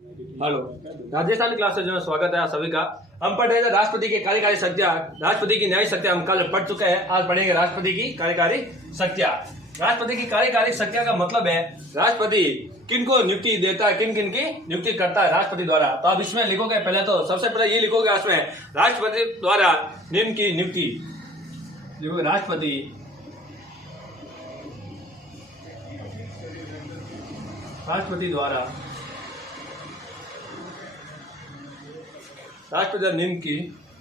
Hello, Rajasthan class से जो है स्वागत है आप सभी का। हम पढ़ रहे थे राष्ट्रपति की कार्यकारी शक्तियां, राष्ट्रपति की न्यायिक शक्तियां हम कल पढ़ चुके हैं। आज पढ़ेंगे राष्ट्रपति की कार्यकारी शक्तियां। राष्ट्रपति की कार्यकारी शक्तियां का मतलब है राष्ट्रपति किन को नियुक्ति देता है, किन किन की नियुक्ति करता है राष्ट्रपति द्वारा। तो आप इसमें लिखोगे, पहले तो सबसे पहले ये लिखोगे इसमें राष्ट्रपति द्वारा निम्न की नियुक्ति लिखोगे। राष्ट्रपति द्वारा निम्न की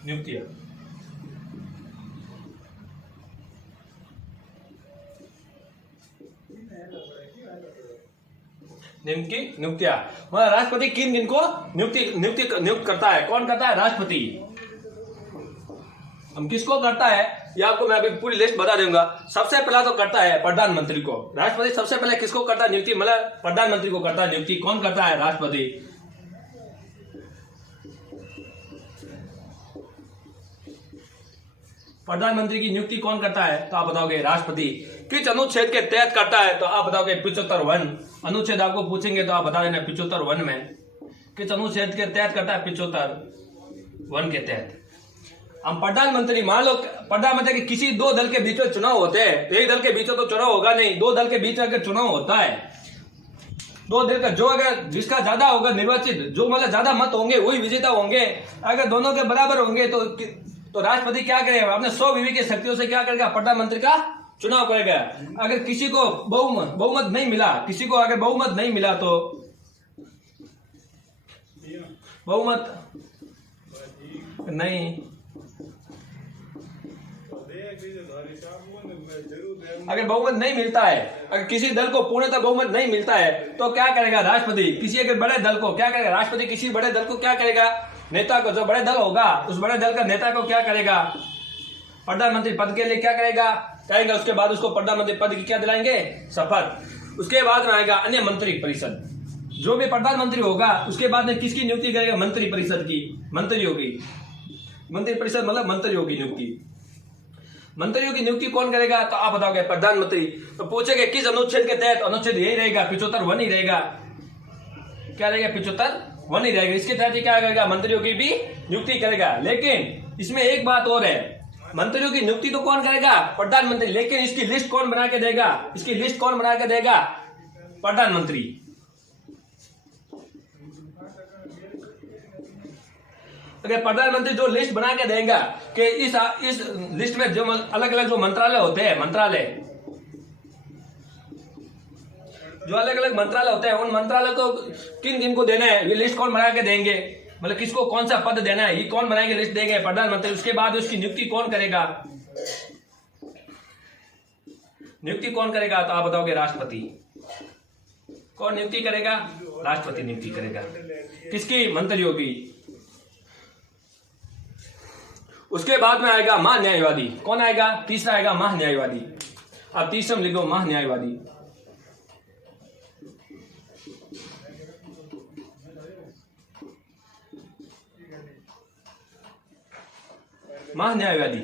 नियुक्तियां। निम्न की नियुक्तियां मतलब राष्ट्रपति किन किन को नियुक्त करता है। कौन करता है? राष्ट्रपति। हम किसको करता है ये आपको मैं अभी पूरी लिस्ट बता दूंगा। सबसे पहला तो करता है प्रधानमंत्री को। राष्ट्रपति सबसे पहले किसको करता है नियुक्ति? मतलब प्रधानमंत्री को करता है नियुक्ति। कौन करता है? राष्ट्रपति। प्रधानमंत्री की नियुक्ति कौन करता है? तो आप बताओगे राष्ट्रपति। किस अनुच्छेद के तहत करता है? तो आप बताओगे 75(1). अनुच्छेद आपको पूछेंगे तो आप बता देना 75(1) में किस अनुच्छेद के तहत करता है? 75(1) के तहत। हम प्रधानमंत्री, मान लो प्रधानमंत्री के किसी दो दल के बीच में चुनाव होते हैं, एक दल के बीच में तो चुनाव होगा नहीं, दो दल के बीच में अगर चुनाव होता है, दो दल का जो अगर जिसका ज्यादा होगा निर्वाचित, जो मतलब ज्यादा मत होंगे वही विजेता होंगे। अगर दोनों के बराबर होंगे तो राष्ट्रपति क्या करेगा? अपने 100 विधि की शक्तियों से क्या करेगा? प्रधानमंत्री का चुनाव करेगा। अगर किसी को बहुमत नहीं मिला, किसी को अगर बहुमत नहीं मिला तो बहुमत नहीं, अगर बहुमत नहीं मिलता है, अगर किसी दल को पूर्णतः बहुमत नहीं मिलता है तो क्या करेगा राष्ट्रपति? किसी अगर बड़े दल को क्या करेगा राष्ट्रपति? किसी बड़े दल को क्या करेगा? नेता को, जो बड़े दल होगा उस बड़े दल का नेता को क्या करेगा? प्रधानमंत्री पद के लिए क्या करेगा? कहेंगे। उसके बाद उसको प्रधानमंत्री पद की क्या दिलाएंगे? शपथ। उसके बाद में आएगा अन्य मंत्री परिषद। जो भी प्रधानमंत्री होगा उसके बाद में किसकी नियुक्ति करेगा? मंत्री परिषद की। मंत्री होगी, मंत्री परिषद मतलब मंत्रियों की नियुक्ति। मंत्रियों की नियुक्ति कौन करेगा? तो आप बताओगे प्रधानमंत्री। तो पूछेंगे किस अनुच्छेद के तहत? अनुच्छेद यही रहेगा 75(1) ही रहेगा। क्या रहेगा? 75(1) ही रहेगा। इसके तहत ही क्या करेगा? मंत्रियों की भी नियुक्ति करेगा। लेकिन इसमें एक बात और है, मंत्रियों की नियुक्ति तो कौन करेगा? प्रधानमंत्री। लेकिन इसकी लिस्ट कौन बना के देगा? इसकी लिस्ट कौन बना के देगा? प्रधानमंत्री। अगर प्रधानमंत्री जो लिस्ट बना के देगा कि इस लिस्ट में जो अलग अलग जो मंत्रालय होते हैं, जो अलग अलग मंत्रालय होते हैं, उन मंत्रालय को किन किन को देना है ये लिस्ट कौन बना के देंगे? मतलब किसको कौन सा पद देना है ये कौन बनाएंगे? लिस्ट देंगे प्रधानमंत्री। उसके बाद उसकी नियुक्ति कौन करेगा? नियुक्ति कौन करेगा? तो आप बताओगे राष्ट्रपति। कौन नियुक्ति करेगा? राष्ट्रपति नियुक्ति करेगा। किसकी? मंत्रियों की। उसके बाद में आएगा महान्यायवादी। कौन आएगा? तीसरा आएगा महान्यायवादी। अब तीसरा में लिखो महान्यायवादी। महान्यायवादी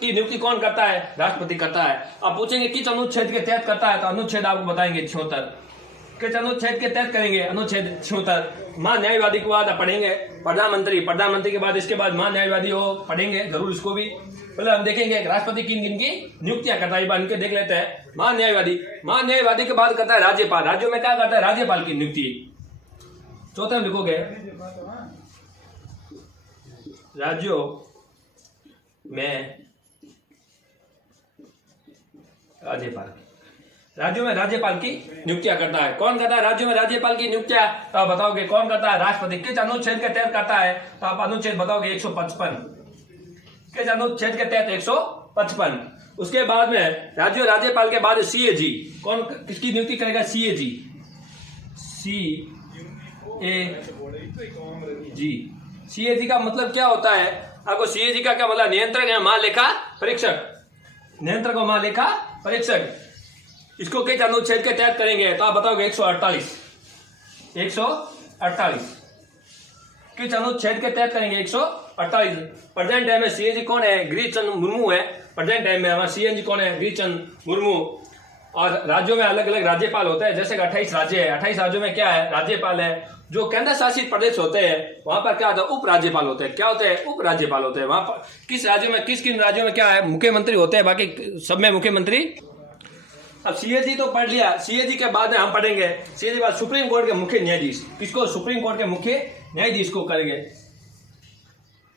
की नियुक्ति कौन करता है? राष्ट्रपति करता है। अब पूछेंगे किस अनुच्छेद के तहत करता है? तो अनुच्छेद आपको बताएंगे 76। किस अनुच्छेद के तहत करेंगे? अनुच्छेद 76। महान्यायवादी के बाद पढ़ेंगे प्रधानमंत्री के बाद इसके बाद महान्यायवादी हो पढ़ेंगे जरूर। इसको भी पहले हम देखेंगे राष्ट्रपति किन किन की नियुक्तियां करता है, इनके देख लेते हैं। महान्यायवादी के बाद करता है राज्यपाल। राज्यों में क्या करता है? राज्यपाल की नियुक्ति। चौथे में लिखोगे राज्यों में राज्यपाल की नियुक्तियां करता है। कौन करता है राज्यों में राज्यपाल की नियुक्तियां? तो आप बताओगे कौन करता है? राष्ट्रपति। किस अनुच्छेद के तहत करता है? तो आप अनुच्छेद बताओगे 155। किस अनुच्छेद के तहत? 155। उसके बाद में राज्यपाल के बाद CAG। कौन किसकी नियुक्ति करेगा? CAG। CAG का मतलब क्या होता है? आपको CAG का क्या मतलब? नियंत्रक है, महालेखा परीक्षक। नियंत्रक और महालेखा परीक्षक। इसको किस अनुच्छेद के तहत करेंगे? तो आप बताओगे 148। किस अनुच्छेद के तहत करेंगे? 148। प्रेजेंट टाइम में CAG कौन है? गिरीश चंद्र मुर्मू है। प्रेजेंट टाइम में हमारा CAG कौन है? गिरीश चंद्र मुर्मू। और राज्यों में अलग अलग राज्यपाल होते हैं, जैसे 28 राज्य है, 28 राज्यों में क्या है, राज्यपाल है। जो केंद्र शासित प्रदेश होते हैं वहां पर क्या होता है, उप राज्यपाल होते हैं। क्या होते हैं, उप राज्यपाल होते हैं। वहां पर किस राज्य में, किन राज्यों में क्या है, मुख्यमंत्री होते हैं, बाकी सब में मुख्यमंत्री। अब सीएजी तो पढ़ लिया, सीएजी के बाद में हम पढ़ेंगे सीएजी बाद सुप्रीम कोर्ट के मुख्य न्यायाधीश। किसको, सुप्रीम कोर्ट के मुख्य न्यायाधीश को करेंगे।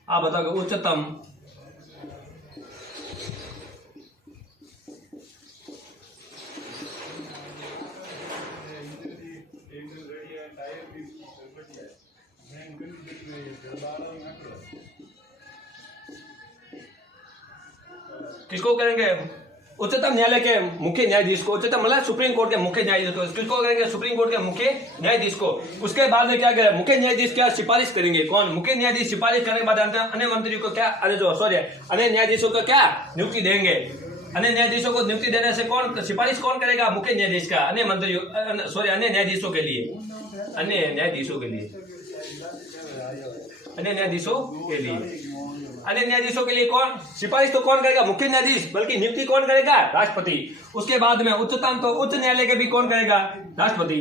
आप बताओगे उच्चतम किसको करेंगे, उच्चतम न्यायालय के मुख्य न्यायाधीश को। उच्चतम मतलब सुप्रीम कोर्ट के मुख्य न्यायाधीश को। किसको करेंगे, सुप्रीम कोर्ट के मुख्य न्यायाधीश को। उसके बाद में क्या करें, मुख्य न्यायाधीश क्या सिफारिश करेंगे। कौन, मुख्य न्यायाधीश सिफारिश करने के बाद अन्य मंत्रियों को क्या, अन्य न्यायाधीशों को क्या नियुक्ति देंगे। अन्य न्यायाधीशों को नियुक्ति देने से कौन, सिफारिश कौन करेगा, मुख्य न्यायाधीश का। अन्य मंत्रियों, अन्य न्यायाधीशों के लिए, अन्य न्यायाधीशों के लिए, अन्य न्यायाधीशों के लिए, अन्य न्यायाधीशों के लिए कौन सिफारिश तो कौन करेगा, मुख्य न्यायाधीश, बल्कि नियुक्ति कौन करेगा, राष्ट्रपति। उसके बाद में उच्चतम तो उच्च न्यायालय के भी कौन करेगा, राष्ट्रपति।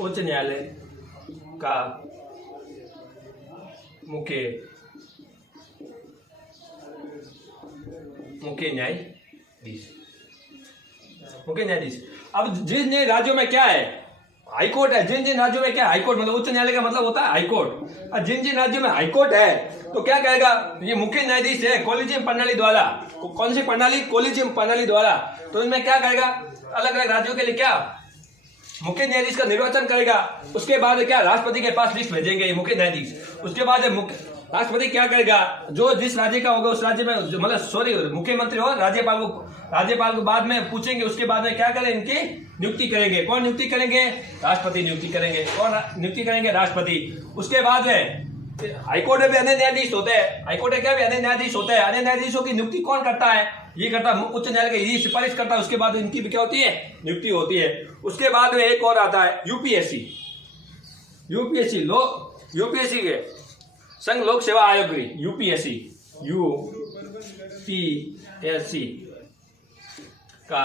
उच्च न्यायालय का मुख्य न्यायाधीश, मुख्य न्यायाधीश। अब जिन राज्यों में क्या है, हाईकोर्ट है। जिन राज्यों में क्या हाईकोर्ट, मतलब उच्च न्यायालय का मतलब होता है हाईकोर्ट। और जिन राज्यों में हाईकोर्ट है तो क्या कहेगा, ये मुख्य न्यायाधीश है कॉलेजियम प्रणाली द्वारा। कौन सी प्रणाली, कॉलेजियम प्रणाली द्वारा। तो इनमें क्या करेगा, अलग अलग राज्यों के लिए क्या मुख्य न्यायाधीश का निर्वाचन करेगा। उसके बाद क्या, राष्ट्रपति के पास लिस्ट भेजेंगे मुख्य न्यायाधीश। उसके बाद राष्ट्रपति क्या करेगा, जो जिस राज्य का होगा उस राज्य में, मतलब मुख्यमंत्री हो, राज्यपाल को बाद में पूछेंगे। उसके बाद में क्या करें, इनकी नियुक्ति करेंगे। कौन नियुक्ति करेंगे, राष्ट्रपति नियुक्ति करेंगे। कौन नियुक्ति करेंगे, राष्ट्रपति। उसके बाद में हाईकोर्ट में भी अन्य न्यायाधीश होते हैं। हाईकोर्ट में क्या भी अन्य न्यायाधीश होते हैं। अन्य न्यायाधीशों की नियुक्ति कौन करता है, ये करता है उच्च न्यायालय का, ये सिफारिश करता है। उसके बाद इनकी भी क्या होती है, नियुक्ति होती है। उसके बाद में एक और आता है यूपीएससी। यूपीएससी के संघ लोक सेवा आयोग की, यूपीएससी का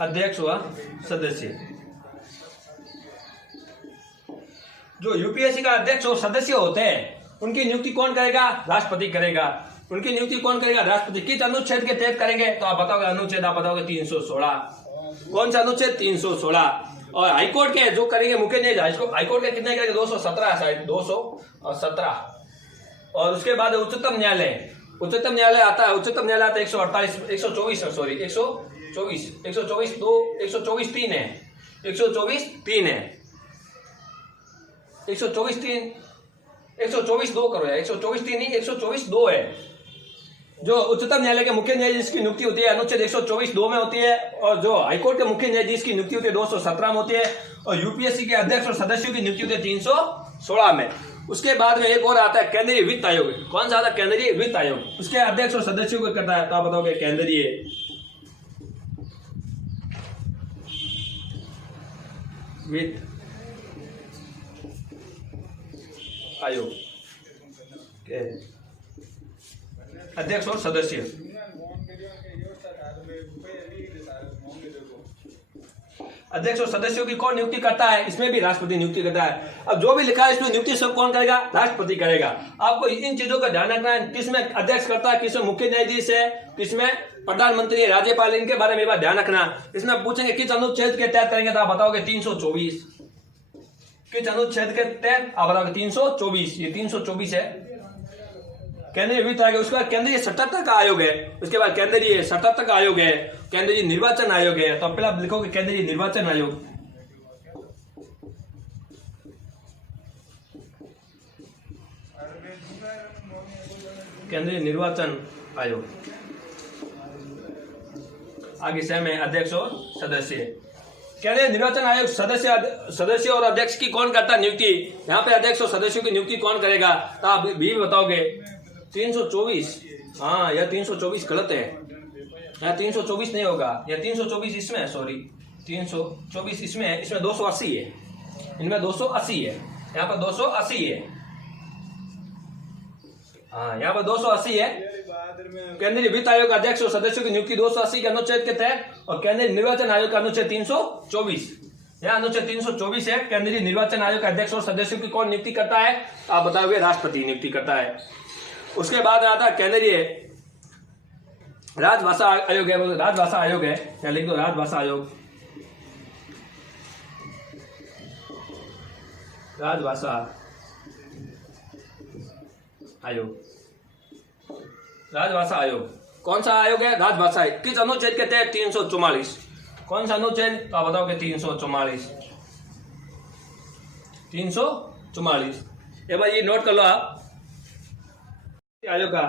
अध्यक्ष व सदस्य। जो यूपीएससी का अध्यक्ष और सदस्य होते हैं उनकी नियुक्ति कौन करेगा, राष्ट्रपति करेगा। उनकी नियुक्ति कौन करेगा, राष्ट्रपति। किस अनुच्छेद के तहत करेंगे, तो आप बताओगे अनुच्छेद, आप बताओगे 316। कौन सा अनुच्छेद, 316। और हाईकोर्ट के जो करेंगे मुख्य न्यायाधीश, हाईकोर्ट के कितने करेंगे, 217 शायद, 217। और उसके बाद उच्चतम न्यायालय आता है। उच्चतम न्यायालय आता है 124 3 है। 124 2 करो यार, 124 3 नहीं, 124 2 है। जो उच्चतम न्यायालय के मुख्य न्यायाधीश की नियुक्ति होती है अनुच्छेद 124 2 में होती है। और जो हाईकोर्ट के मुख्य न्यायाधीश की नियुक्ति होती है 217 में होती है। और यूपीएससी के अध्यक्ष और सदस्यों की नियुक्ति होती है 316 में। उसके बाद में एक और आता है केंद्रीय वित्त आयोग। कौन सा आता है, केंद्रीय वित्त आयोग। उसके अध्यक्ष और सदस्यों को करता है, तो आप बताओगे केंद्रीय वित्त आयोग के अध्यक्ष और सदस्य। अध्यक्ष और सदस्यों की कौन नियुक्ति करता है, इसमें भी राष्ट्रपति नियुक्ति करता है। अब जो भी लिखा है इसमें नियुक्ति सब कौन करेगा, राष्ट्रपति करेगा। आपको इन चीजों का ध्यान रखना है, किसमें अध्यक्ष करता है, किसमें मुख्य न्यायाधीश है, किसमें प्रधानमंत्री है, राज्यपाल, इनके बारे में ध्यान रखना। इसमें पूछेंगे किस अनुच्छेद के तहत करेंगे, तो आप बताओगे 324। किस अनुच्छेद के तहत, आप बताओगे 324। ये 324 है केंद्रीय वित्त आयोग। उसके बाद केंद्रीय सतर्कता आयोग है। उसके बाद केंद्रीय सतर्कता आयोग है, केंद्रीय निर्वाचन आयोग है। तो पहले आप लिखोगे केंद्रीय निर्वाचन आयोग। केंद्रीय निर्वाचन आयोग। आगे सेम है अध्यक्ष और सदस्य। केंद्रीय निर्वाचन आयोग सदस्य और अध्यक्ष की कौन करता है नियुक्ति। यहाँ पे अध्यक्ष और सदस्यों की नियुक्ति कौन करेगा, तो आप भी बताओगे 324। हाँ, यह 324 गलत है, यहाँ 324 नहीं होगा, यह 324 इसमें है, सॉरी 324 इसमें है। इसमें 280 है, इनमें 280 है, यहाँ पर 280 है। हाँ, यहाँ पर 280 है। केंद्रीय वित्त आयोग का अध्यक्ष और सदस्यों की नियुक्ति 280 के अनुच्छेद के तहत और केंद्रीय निर्वाचन आयोग का अनुच्छेद 324। यहाँ अनुच्छेद 324 है। केंद्रीय निर्वाचन आयोग का अध्यक्ष और सदस्यों की कौन नियुक्ति करता है? आप बताओगे, राष्ट्रपति नियुक्ति करता है। उसके बाद आता है केंद्रीय राजभाषा आयोग है। राजभाषा आयोग है, क्या लिख दो, राजभाषा आयोग। राजभाषा आयोग, राजभाषा आयोग कौन सा आयोग है? राजभाषा। किस अनुच्छेद के तहत? 344। कौन सा अनुच्छेद? तो आप बताओगे 344। 344। एक बार ये नोट कर लो आप। आयोग का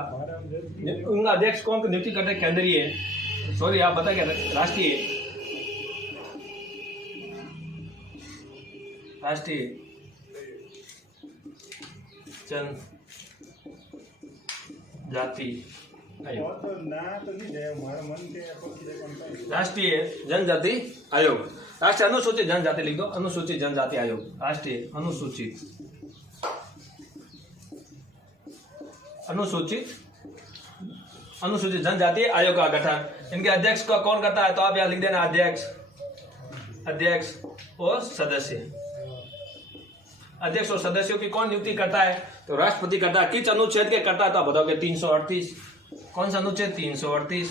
उनका अध्यक्ष कौन नियुक्ति करते? केंद्रीय, सॉरी आप बता क्या, राष्ट्रीय, राष्ट्रीय जनजाति आयोग, राष्ट्रीय जनजाति आयोग, राष्ट्रीय अनुसूचित जनजाति लिख दो, अनुसूचित जनजाति आयोग, राष्ट्रीय अनुसूचित जनजाति आयोग का गठन। इनके अध्यक्ष का कौन करता है? तो आप यहाँ लिख देना अध्यक्ष और सदस्य। अध्यक्ष और सदस्यों की कौन नियुक्ति करता है? तो राष्ट्रपति करता है। किस अनुच्छेद के करता है? तो आप बताओगे 338। कौन सा अनुच्छेद? 338।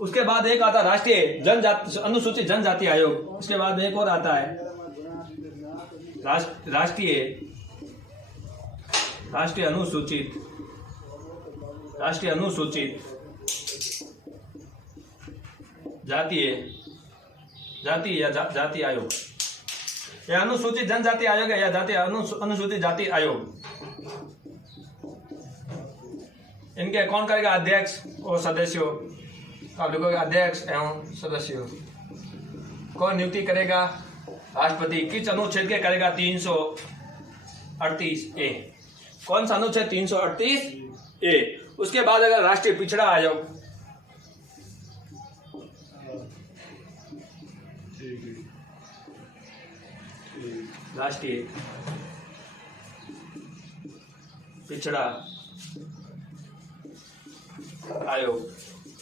उसके बाद एक आता है राष्ट्रीय जनजाति अनुसूचित जनजाति आयोग। उसके बाद एक और आता है राष्ट्रीय अनुसूचित जाति आयोग। यह अनुसूचित जनजाति आयोग है या अनुसूचित जाति आयोग। इनके कौन करेगा? अध्यक्ष और सदस्यों। आप लिखोगे अध्यक्ष एवं सदस्यों। कौन नियुक्ति करेगा? राष्ट्रपति। किस अनुच्छेद के करेगा? 338A। कौन सा अनुच्छेद? 338A। उसके बाद अगर राष्ट्रीय पिछड़ा आयोग, राष्ट्रीय पिछड़ा आयोग,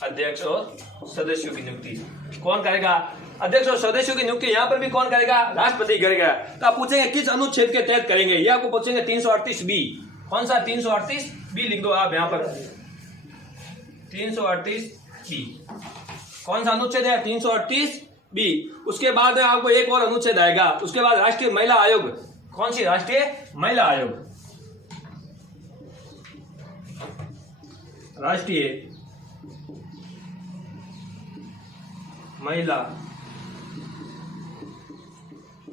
अध्यक्ष और सदस्यों की नियुक्ति कौन करेगा? अध्यक्ष और सदस्यों की नियुक्ति यहाँ पर भी कौन करेगा? राष्ट्रपति करेगा। तो आप पूछेंगे किस अनुच्छेद के तहत करेंगे? ये आपको पूछेंगे 338B। कौन सा? 338B लिख दो आप यहाँ पर, 338B। कौन सा अनुच्छेद है? 338B। उसके बाद आपको एक और अनुच्छेद आएगा। उसके बाद राष्ट्रीय महिला आयोग। कौन सी? राष्ट्रीय महिला आयोग, राष्ट्रीय महिला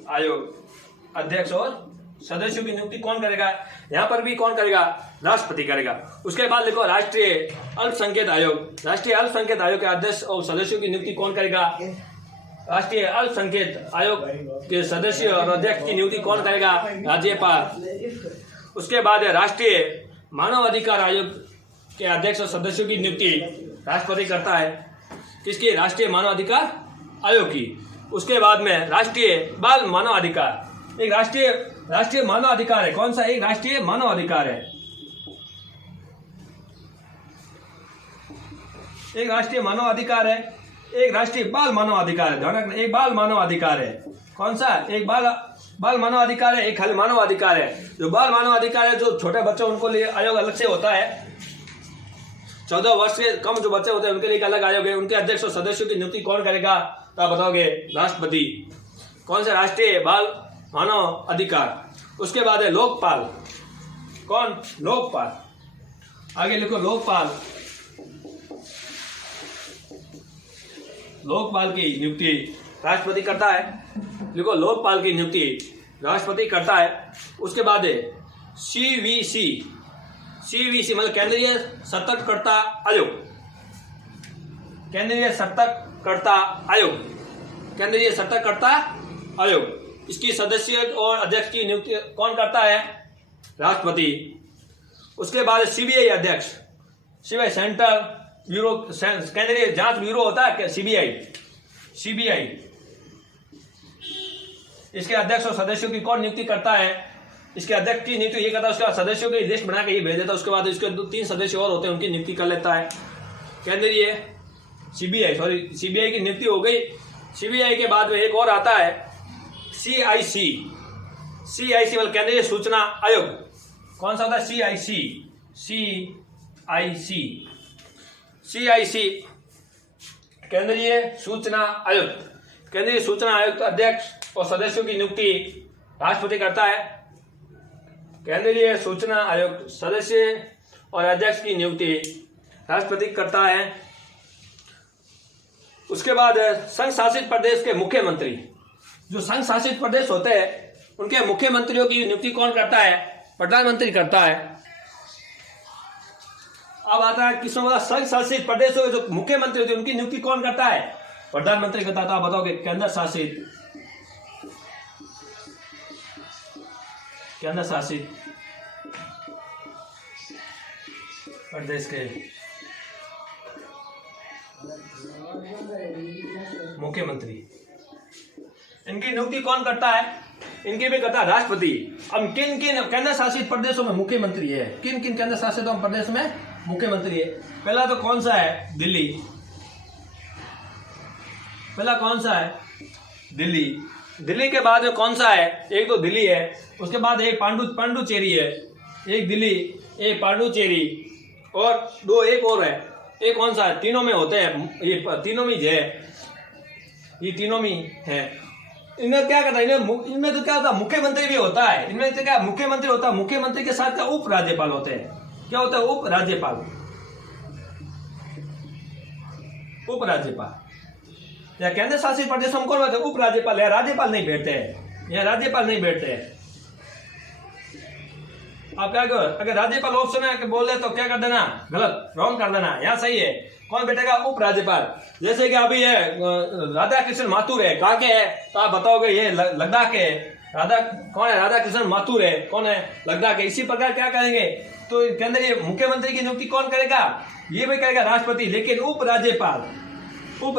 आयोग, अध्यक्ष और सदस्यों की नियुक्ति कौन करेगा? यहां पर भी कौन करेगा? राष्ट्रपति करेगा। उसके बाद लिखो राष्ट्रीय अल्पसंख्यक आयोग। राष्ट्रीय अल्पसंख्यक आयोग के अध्यक्ष और सदस्यों की नियुक्ति कौन करेगा? राष्ट्रीय अल्पसंख्यक आयोग के सदस्य और अध्यक्ष की नियुक्ति कौन करेगा? राज्यपाल। उसके बाद राष्ट्रीय मानव अधिकार आयोग के अध्यक्ष और सदस्यों की नियुक्ति राष्ट्रपति करता है। किसकी? राष्ट्रीय मानव अधिकार आयोग की। उसके बाद में राष्ट्रीय बाल मानव अधिकार, एक राष्ट्रीय मानव अधिकार है। कौन सा? एक राष्ट्रीय मानव अधिकार है, एक राष्ट्रीय मानव अधिकार है, एक राष्ट्रीय बाल मानव अधिकार है। ध्यान रखना, एक बाल मानव अधिकार है। कौन सा? एक बाल मानव अधिकार है, एक खाली मानव अधिकार है। जो बाल मानव अधिकार है, जो छोटे बच्चे उनको लिए आयोग अलग से होता है। 14 वर्ष से कम जो बच्चे होते हैं उनके लिए एक अलग आयोग है। उनके अध्यक्ष और सदस्यों की नियुक्ति कौन करेगा? तो आप बताओगे राष्ट्रपति। कौन सा? राष्ट्रीय बाल मानव अधिकार। उसके बाद है लोकपाल। कौन? लोकपाल। आगे लिखो लोकपाल। लोकपाल की नियुक्ति राष्ट्रपति करता है। लिखो लोकपाल की नियुक्ति राष्ट्रपति करता है। उसके बाद है CVC मतलब केंद्रीय सतर्कता आयोग। केंद्रीय सतर्कता आयोग, केंद्रीय सतर्कता आयोग। इसकी सदस्य और अध्यक्ष की नियुक्ति कौन करता है? राष्ट्रपति। उसके बाद CBI अध्यक्ष। CBI सेंट्रल ब्यूरो, केंद्रीय जांच ब्यूरो होता है CBI। इसके अध्यक्ष और सदस्यों की कौन नियुक्ति करता है? इसके अध्यक्ष की नियुक्ति ये करता है, उसके बाद सदस्यों की लिस्ट बना के ये भेज देता है, उसके बाद इसके 3 सदस्य और होते हैं उनकी नियुक्ति कर लेता है। केंद्रीय सीबीआई की नियुक्ति हो गई। सीबीआई के बाद में एक और आता है CIC मतलब केंद्रीय सूचना आयोग। कौन सा होता है? CIC केंद्रीय सूचना आयोग। केंद्रीय सूचना आयोग का अध्यक्ष और सदस्यों की नियुक्ति राष्ट्रपति करता है। केंद्रीय सूचना आयोग सदस्य और अध्यक्ष की नियुक्ति राष्ट्रपति करता है। उसके बाद संघ शासित प्रदेश के मुख्यमंत्री, जो संघ शासित प्रदेश होते हैं उनके मुख्यमंत्रियों की नियुक्ति कौन करता है? प्रधानमंत्री करता है। अब आता है किसमें बोला? संघ शासित प्रदेशों के जो मुख्यमंत्री होते हैं उनकी नियुक्ति कौन करता है? प्रधानमंत्री करता है। तो आप बताओगे केंद्र शासित प्रदेश के मुख्यमंत्री, इनकी नियुक्ति कौन करता है? इनकी भी करता है राष्ट्रपति। अब किन किन केंद्र शासित प्रदेशों में मुख्यमंत्री है? किन किन केंद्र शासित प्रदेश में मुख्यमंत्री है? पहला तो कौन सा है? दिल्ली। पहला कौन सा है? दिल्ली। दिल्ली के बाद में कौन सा है? एक तो दिल्ली है, उसके बाद एक पांडुचेरी है। एक दिल्ली, एक पांडुचेरी और दो एक और है। एक कौन सा है? तीनों में होते हैं, ये तीनों में है, ये तीनों में है। इनमें क्या करता है? इनमें तो क्या होता है? मुख्यमंत्री भी होता है। इनमें तो क्या मुख्यमंत्री होता है, मुख्यमंत्री के साथ क्या उप राज्यपाल होते हैं। क्या होता है? उप राज्यपाल। उप राज्यपाल या केंद्र शासित प्रदेश में कौन होता है? उप राज्यपाल। या राज्यपाल नहीं बैठते हैं, या राज्यपाल नहीं बैठते हैं। आप क्या करो? अगर राज्यपाल ऑप्शन में बोल दे तो क्या कर देना? गलत, रॉन्ग कर देना। यहाँ सही है। कौन बैठेगा? उप राज्यपाल। जैसे कि अभी है राधा कृष्ण माथुर है, कहाँ के है? तो आप बताओगे ये लद्दाख के। कौन है? राधा कृष्ण माथुर है। कौन है? लद्दाख के। इसी प्रकार क्या करेंगे? तो केंद्रीय मुख्यमंत्री की नियुक्ति कौन करेगा? ये भी करेगा राष्ट्रपति। लेकिन उप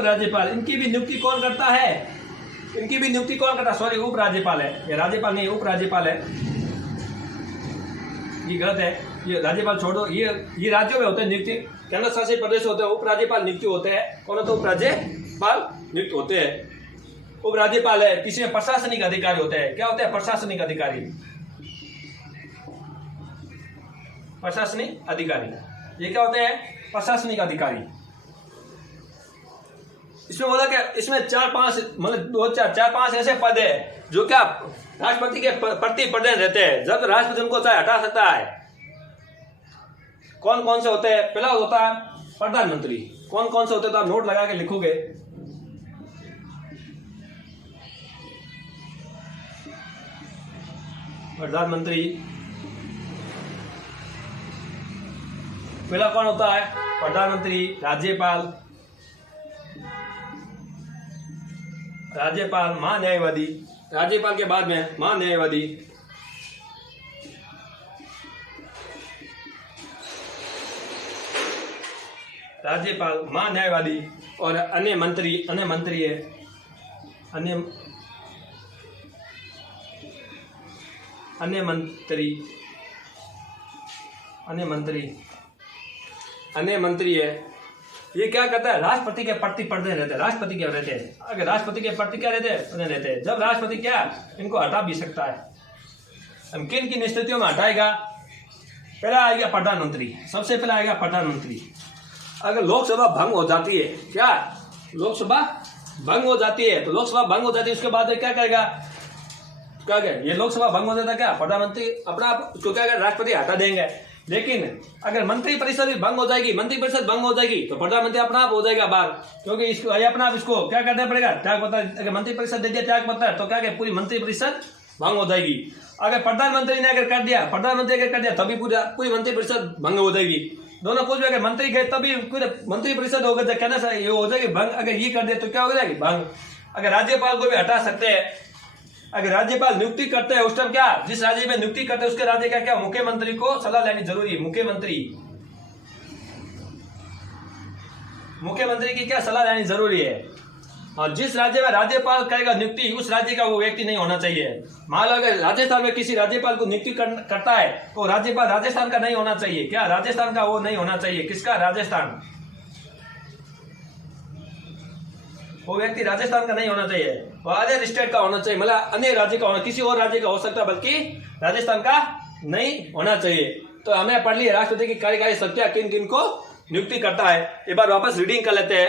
राज्यपाल इनकी भी नियुक्ति कौन करता है? इनकी भी नियुक्ति कौन करता है? सॉरी, उप राज्यपाल है। ये राज्यपाल नहीं, उप राज्यपाल है। ये गलत है, ये राज्यपाल छोड़ दो। ये राज्यों में होते हैं नियुक्ति, केंद्र शासित प्रदेश होते हैं, उप राज्यपाल नियुक्ति होते हैं। कौन होते हैं? उप राज्यपाल नियुक्त होते हैं। उप राज्यपाल है, किसी में प्रशासनिक अधिकारी होते हैं। क्या होते हैं? प्रशासनिक अधिकारी। प्रशासनिक अधिकारी, ये क्या होते हैं? प्रशासनिक अधिकारी। इसमें बोला क्या? इसमें 4-5 मतलब 4-5 ऐसे पद है जो क्या राष्ट्रपति के प्रति प्रधान रहते हैं। जब राष्ट्रपति उनको चाहे हटा सकता है। कौन कौन से होते हैं? पहला होता है प्रधानमंत्री। कौन कौन से होते हैं? तो आप नोट लगा के लिखोगे। प्रधानमंत्री पहला कौन होता है? प्रधानमंत्री। राज्यपाल महान्यायवादी। राज्यपाल के बाद में महान्यायवादी। राज्यपाल महान्यायवादी और अन्य मंत्री है। अन्य मंत्री है। ये क्या करता है? राष्ट्रपति के प्रति प्रधान रहते हैं। राष्ट्रपति क्या रहते हैं? अगर राष्ट्रपति के प्रति क्या रहते हैं? जब राष्ट्रपति क्या इनको हटा भी सकता है। हम किन किन स्थितियों में हटाएगा? पहला आएगा प्रधानमंत्री। सबसे पहला आएगा प्रधानमंत्री। अगर लोकसभा भंग हो जाती है, क्या लोकसभा भंग हो जाती है? तो लोकसभा भंग हो जाती है, उसके बाद क्या करेगा? क्या करेगा? ये लोकसभा भंग हो जाता है, क्या प्रधानमंत्री अपना आप उसको क्या करेगा? राष्ट्रपति हटा देंगे। लेकिन अगर मंत्री परिषद भी भंग हो जाएगी, तो प्रधानमंत्री अपना आप हो जाएगा बाहर, क्योंकि इसको अपना आप इसको क्या करना पड़ेगा? त्यागपत्र। अगर मंत्री परिषद दे दिया त्यागपत्र तो क्या करेगा? पूरी मंत्री परिषद भंग हो जाएगी। अगर प्रधानमंत्री ने अगर कर दिया तभी पूरी मंत्री परिषद भंग हो जाएगी। दोनों कुछ भी, अगर मंत्री गए तभी मंत्री परिषद हो गए, कहना सर ये हो जाएगी भंग। अगर ये कर दे तो क्या हो जाएगी? भंग। अगर राज्यपाल को भी हटा सकते हैं। अगर राज्यपाल नियुक्ति करते हैं उस टाइम क्या, जिस राज्य में नियुक्ति करते हैं उसके राज्य का क्या मुख्यमंत्री को सलाह लेनी जरूरी है। मुख्यमंत्री की क्या सलाह लेनी जरूरी है। और जिस राज्य में राज्यपाल करेगा नियुक्ति उस राज्य का वो व्यक्ति नहीं होना चाहिए। मान लो अगर राजस्थान में किसी राज्यपाल को नियुक्ति करता है तो राज्यपाल राजस्थान का नहीं होना चाहिए। क्या राजस्थान का वो नहीं होना चाहिए? किसका? राजस्थान। वो व्यक्ति राजस्थान का नहीं होना चाहिए, वो अदर स्टेट का होना चाहिए, मतलब अन्य राज्य का होना, किसी और राज्य का हो सकता है, बल्कि राजस्थान का नहीं होना चाहिए। तो हमने पढ़ लिया राष्ट्रपति की कार्यकारी शक्तियां किन किन को नियुक्ति करता है। एक बार वापस रीडिंग कर लेते हैं।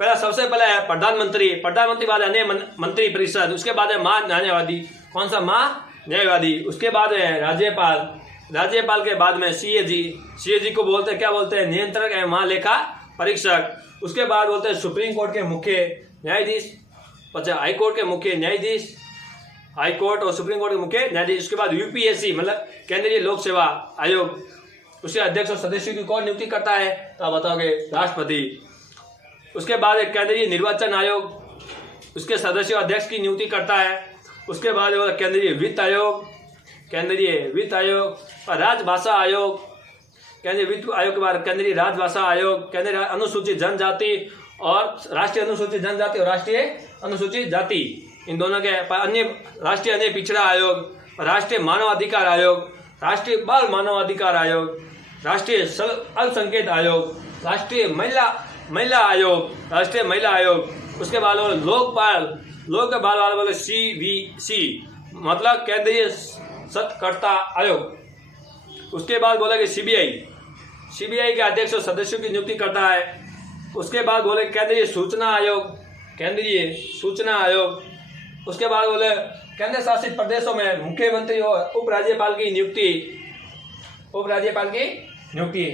पहला सबसे पहले है प्रधानमंत्री, प्रधानमंत्री बाद अन्य मंत्री परिषद, उसके बाद है महान्यायवादी। कौन सा? महान्यायवादी। उसके बाद है राज्यपाल, राज्यपाल के बाद में सीएजी, सीएजी को बोलते हैं, क्या बोलते हैं? नियंत्रक एवं महालेखा परीक्षक। उसके बाद बोलते हैं सुप्रीम कोर्ट के मुख्य न्यायाधीश, हाई कोर्ट के मुख्य न्यायाधीश, हाई कोर्ट और सुप्रीम कोर्ट के मुख्य न्यायाधीश। उसके बाद यूपीएससी मतलब केंद्रीय लोक सेवा आयोग, उसके अध्यक्ष और सदस्यों की कौन नियुक्ति करता है? तो आप बताओगे राष्ट्रपति। उसके बाद एक केंद्रीय निर्वाचन आयोग, उसके सदस्य और अध्यक्ष की नियुक्ति करता है। उसके बाद केंद्रीय वित्त आयोग, केंद्रीय वित्त आयोग और राजभाषा आयोग, केंद्रीय वित्त आयोग के बाद केंद्रीय राजभाषा आयोग, केंद्रीय अनुसूचित जनजाति और राष्ट्रीय अनुसूचित जनजाति और राष्ट्रीय अनुसूचित जाति, इन दोनों के अन्य राष्ट्रीय अन्य पिछड़ा आयोग, राष्ट्रीय मानवाधिकार आयोग, राष्ट्रीय बाल मानवाधिकार आयोग, राष्ट्रीय अल्पसंख्यक आयोग, राष्ट्रीय महिला आयोग, राष्ट्रीय महिला आयोग। उसके बाद लोक बाल वाले CVC मतलब केंद्रीय सत्कर्ता आयोग। उसके बाद बोलेंगे सीबीआई के अध्यक्ष और सदस्यों की नियुक्ति करता है। उसके बाद बोले केंद्रीय सूचना आयोग, केंद्रीय सूचना आयोग। उसके बाद बोले केंद्र शासित प्रदेशों में मुख्यमंत्री और उपराज्यपाल की नियुक्ति, उपराज्यपाल की नियुक्ति।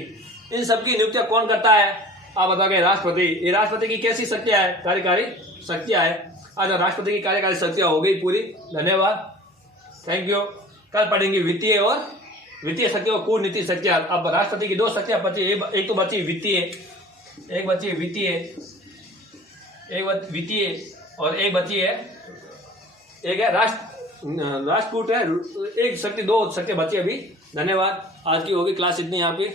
इन सबकी नियुक्तियां कौन करता है? आप बताओगे राष्ट्रपति। ये राष्ट्रपति की कैसी शक्तियां है? कार्यकारी शक्तियां है। आज राष्ट्रपति की कार्यकारी शक्तियां हो गई पूरी। धन्यवाद, थैंक यू। कल पढ़ेंगे वित्तीय और वित्तीय शक्तियां और कूटनीति शक्तियां। अब राष्ट्रपति की दो शक्तियां बची, एक तो बची वित्तीय, एक बची वित्तीय, और एक बची है, एक है राष्ट्रकूट है, एक शक्ति, दो शक्ति बची अभी। धन्यवाद, आज की होगी क्लास इतनी यहाँ पे।